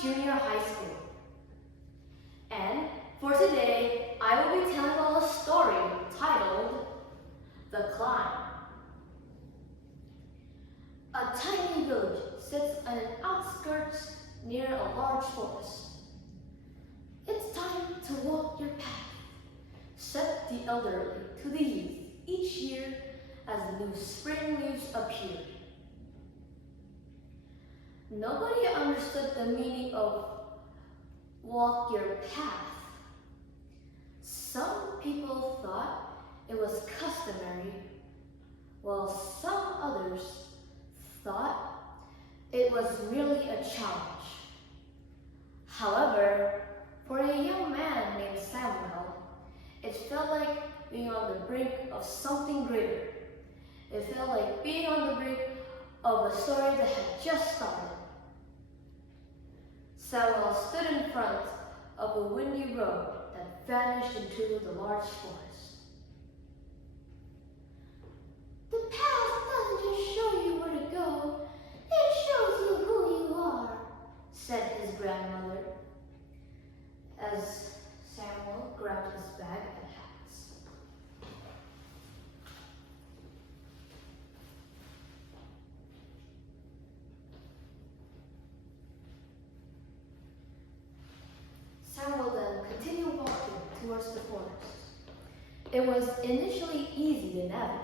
Junior High School. And for today, I will be telling all a story titled The Climb. A tiny village sits on an outskirts near a large forest. It's time to walk your path, said the elderly to the youth each year as new spring leaves appeared. Nobody understood the meaning of walk your path. Some people thought it was customary, while some others thought it was really a challenge. However, for a young man named Samuel, it felt like being on the brink of something greater. It felt like being on the brink of a story that had just started. Samuel stood in front of a windy road that vanished into the large forest. The path doesn't just show you where to go, it shows you who you are, said his grandmother, as Samuel grabbed his bag and hats. Samuel then continued walking towards the forest. It was initially easy to navigate,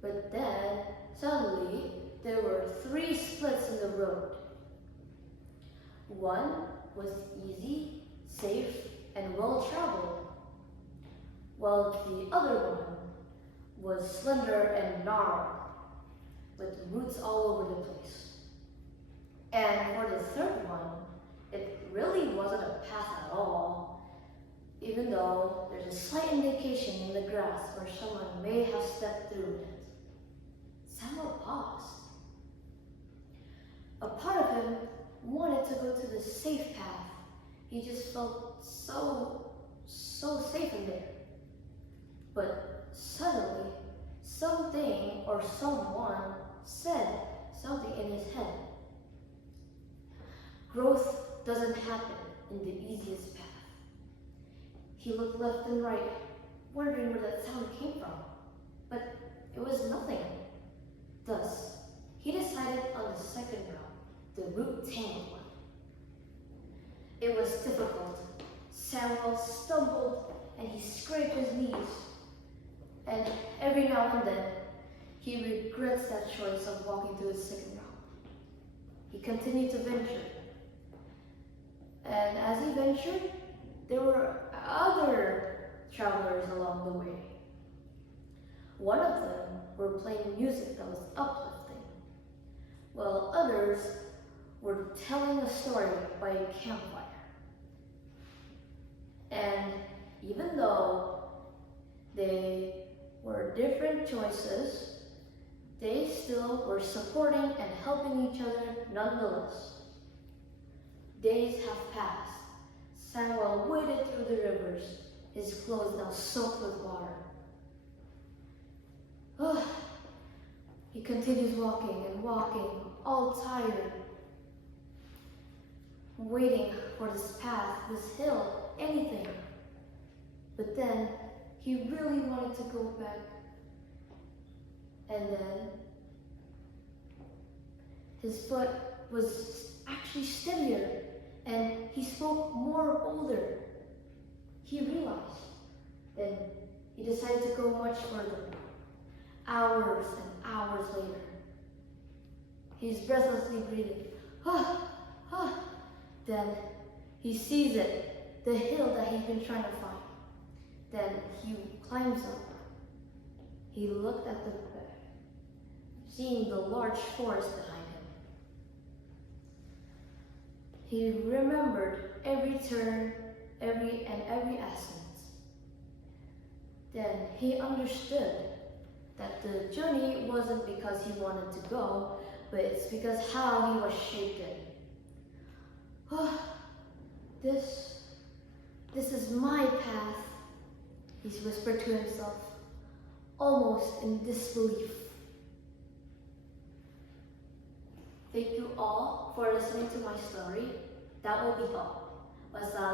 but then suddenly there were 3 splits in the road. One was easy, safe, and well-traveled, while the other one was slender and gnarled, with roots all over the place. And for the third one, it really wasn't a path at all, even though there's a slight indication in the grass where someone may have stepped through it. Samuel paused. A part of him wanted to go to the safe path. He just felt so safe in there. But suddenly, something or someone said something in his head. Growth doesn't happen in the easiest path. He looked left and right, wondering where that sound came from, but it was nothing. Thus, he decided on the second route, the root-tangled one. It was difficult. Samuel stumbled and he scraped his knees. And every now and then, he regrets that choice of walking through the second route. He continued to venture. And as he ventured, there were other travelers along the way. One of them were playing music that was uplifting, while others were telling a story by a campfire. And even though they were different choices, they still were supporting and helping each other nonetheless. Days have passed. Samuel waded through the rivers, his clothes now soaked with water. He continues walking and walking, all tired, waiting for this path, this hill, anything. But then he really wanted to go back. And then his foot was actually steadier and he spoke more bolder. He realized. Then he decided to go much further. Hours and hours later, he's breathlessly breathing. Then he sees it, the hill that he's been trying to find. Then he climbs up. He looked at the back, seeing the large forest behind him. He remembered every turn, every ascent. Then he understood that the journey wasn't because he wanted to go, but it's because how he was shaped in. This is my path, he whispered to himself, almost in disbelief. Thank you all for listening to my story. That will be all. Wassalamualaikum